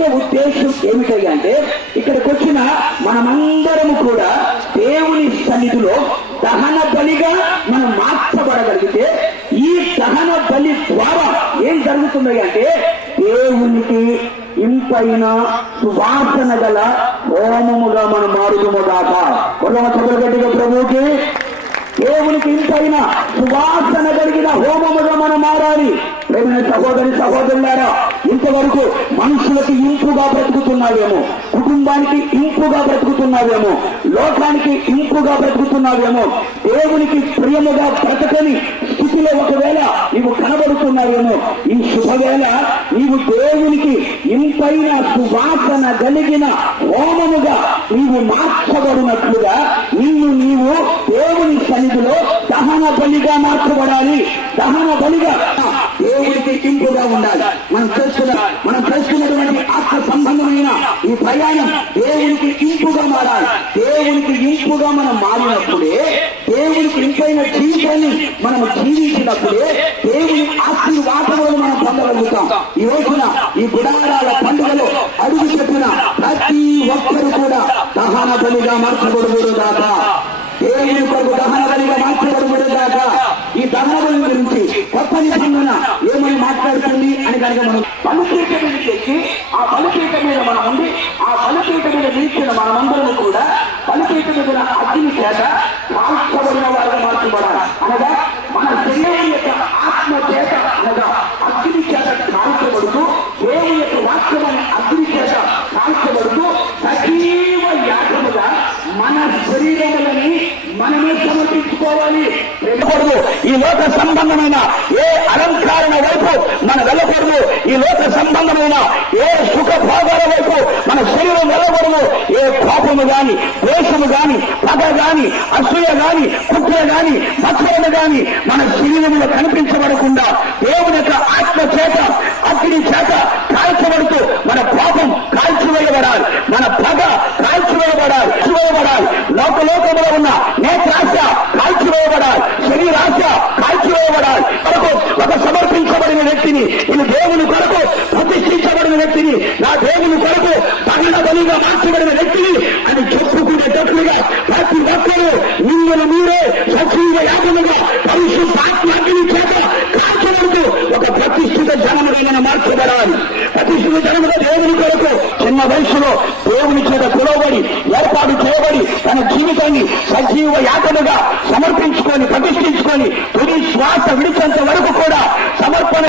ముఖ్య ఉద్దేశం ఏమిటంటే ఇక్కడికి వచ్చిన మనమందరము కూడా దేవుని సన్నిధిలో దహన బలిగా మనం మార్చబడగలిగితే ఈ దహన బలి ద్వారా ఏం జరుగుతుంది అంటే దేవునికి ఇంపైన సువాసన గల హోమముగా మనం మారుదుము దాకా కొల్లమ చదువుగట్టిగా ప్రభువుకి. దేవునికి ఇంపైన సువాసన కలిగిన హోమముగా మనం మారాలి. ప్రేమ సహోదరి సహోదరులారా ఇంతవరకు మనుషులకి ఇంపుగా బ్రతుకుతున్నావేమో కుటుంబానికి ఇంపుగా బ్రతుకుతున్నావేమో లోకానికి ఇంపుగా బ్రతుకుతున్నావేమో దేవునికి ప్రియముగా బ్రతకని స్థితిలో ఒకవేళ నీవు కనబడుతున్నావేమో ఈ శుభవేళ నీవు దేవునికి ఇంపైన సువాసన కలిగిన హోమముగా నీవు మార్చబడినట్లుగా నీవు నీవు దేవుని సన్నిధిలో దహన బలిగా మార్చబడాలి. దహన బలిగా దేవుడికి ఇంపుగా ఉండాలి. మనం చేసుకున్న మనం చేసుకున్నటువంటి ఆత్మ సంబంధమైన ఈ ప్రయాణం దేవునికి ఇంపుగా మారాలి. దేవునికి ఇంపుగా మనం మారినప్పుడే దేవునికి ఇంపైన జీవితాన్ని మనం జీవించినప్పుడే దేవుని ఆశీర్వాదములను మనం పొందగలుగుతాం. ఈ రోజున ఈ గుడారాల పండుగలో అడుగు చెప్పిన ప్రతి ఒక్కరు కూడా దహన బలిగా మార్చబడుగుడు దాకా దేవుని కొరకు దహన బలిగా మార్చబడుగుడు దాకా ఈ దహన బలి గురించి కొత్త నిబంధన ఏమని మాట్లాడుతుంది అని కనుక మనం బలిపీఠ మీద తెచ్చి ఆ బలిపీఠ మీద మనం ఉండి ఆ బలిపీఠ మీద నిలిచిన మనమందరం కూడా బలిపీఠ మీద అగ్ని చేత మార్చబడిన వారిగా మార్చబడాలి. అనగా మన శరీరం యొక్క ఆత్మ చేత అనగా అగ్ని చేత కాల్చబడుతూ దేవుని యొక్క వాక్యమైన అగ్ని చేత కాల్చబడుతూ సజీవ యాగముగా మన శరీరములని మనమే సమర్పించుకోవాలి వెళ్ళకూడదు ఈ లోక సంబంధమైన ఏ అలంకారణ వైపు మన వెళ్ళకూడదు ఈ లోక సంబంధమైన ఏ సుఖ భోగాల వైపు మన శరీరం వెళ్ళకూడదు ఏ కోపము గాని ద్వేషము గాని పగ గాని అసూయ గాని కుట్ర గాని మత్సరము గాని మన శరీరంలో కనిపించబడకుండా దేవుని యొక్క ఆత్మ చేత అగ్ని చేత కాల్చబడుతూ మన కోపం కాల్చివేయబడాలి మన పగ కాల్చివేయబడాలి కాల్చివేయబడాలి లోక లోకంలో ఉన్న నేత్రాశ కాల్చివేయబడాలి శరీరాశ కాల్చివేయబడాలి మనకు ఒక సమర్పించబడిన వ్యక్తిని ఇది దేవుని కొరకు ప్రతిష్ఠించబడిన వ్యక్తిని నా దేవుని కొరకు తగిన బలిగా మార్చబడిన వ్యక్తిని అని చెప్పుకునేటట్లుగా ప్రతి ఒక్కరూ మిమ్మల్ని మీరే సజీవ యాగముగా పరిశుద్ధ ఆత్మాగ్ని చేత కాల్చబడుతూ ఒక ప్రతిష్ఠిత జనముగా మార్చబడాలి. ప్రతిష్ఠిత జనముగా దేవుని కొరకు చిన్న వయసులో దేవుని చేత కొలవబడి ఏర్పాటు చేయబడి తన జీవితాన్ని సజీవ యాగముగా సమర్పించుకొని ప్రతిష్ఠించుకొని తుది శ్వాస విడిచేంత వరకు కూడా సమర్పణ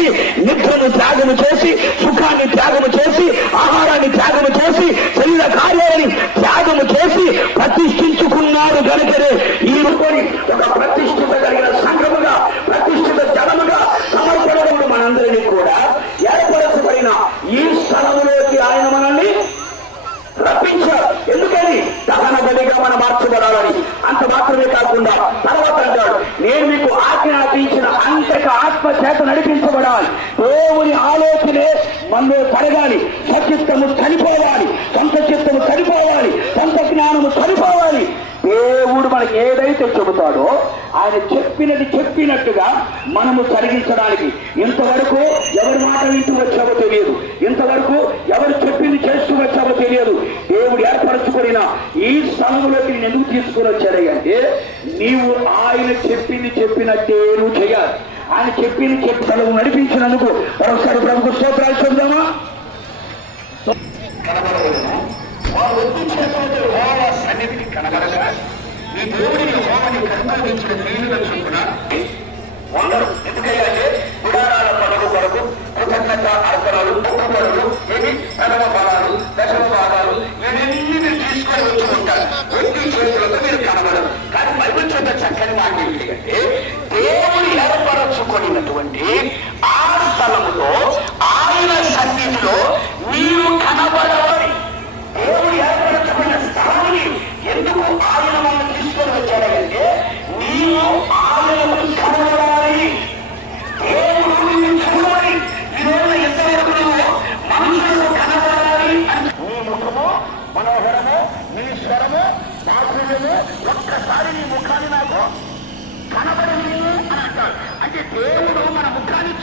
నిద్రను త్యాగము చేసి సుఖాన్ని త్యాగము చేసి ఆహారాన్ని త్యాగము చేసి అంత మాత్రమే కాకుండా తర్వాత అంటాడు నేను మీకు ఆజ్ఞాపించిన అంతక ఆత్మ చేత నడిపించబడాలి. దేవుని ఆలోచనే మనలో పడగాలి. సచిత్తము చనిపోవాలి. సొంత చిత్తము చనిపోవాలి. సొంత జ్ఞానము చనిపోవాలి. దేవుడు మనకి ఏదైతే చెబుతాడో ఆయన చెప్పినది చెప్పినట్టుగా మనము జరిగించడానికి. ఇంతవరకు ఎవరి మాట వింటూ వచ్చావో తెలియదు. ఇంతవరకు ఎవరు చెప్పింది చేస్తూ వచ్చావో తెలియదు. దేవుడు ఏర్పరచుకున్న సంఘంలోకి నేను ఎందుకు తీసుకుని వచ్చాడు అంటే నీవు ఆయన చెప్పింది చెప్పినట్టే నువ్వు చేయాలి. ఆయన చెప్పింది చెప్పి నడిపించినందుకు మరొకసారి ప్రభుత్వ స్తోత్రాలు చెబుదామా మాట ఏంటంటే దేవుడు ఏర్పరచుకున్నటువంటి ఆ స్థలములో ఆయన సన్నిధిలో నీవు కనబడవని. దేవుడు ఏర్పరచుకున్న స్థలాన్ని ఎందుకు ఆయన మనం తీసుకొని వచ్చాడంటే నీవు ఆయనకు కనబడాలి. దేవుడు నీవు చూడమని ఈ రోజు ఎంతవరకు నువ్వు మనుషులకు కనబడాలి అని. నీ ముఖము మనోహరము నీ స్వరము బాపుజము ఒక్కసారి నీ ముఖాన్ని నాకు కనబడి అని అంటాడు అంటే దేవుడు మన ముఖాన్ని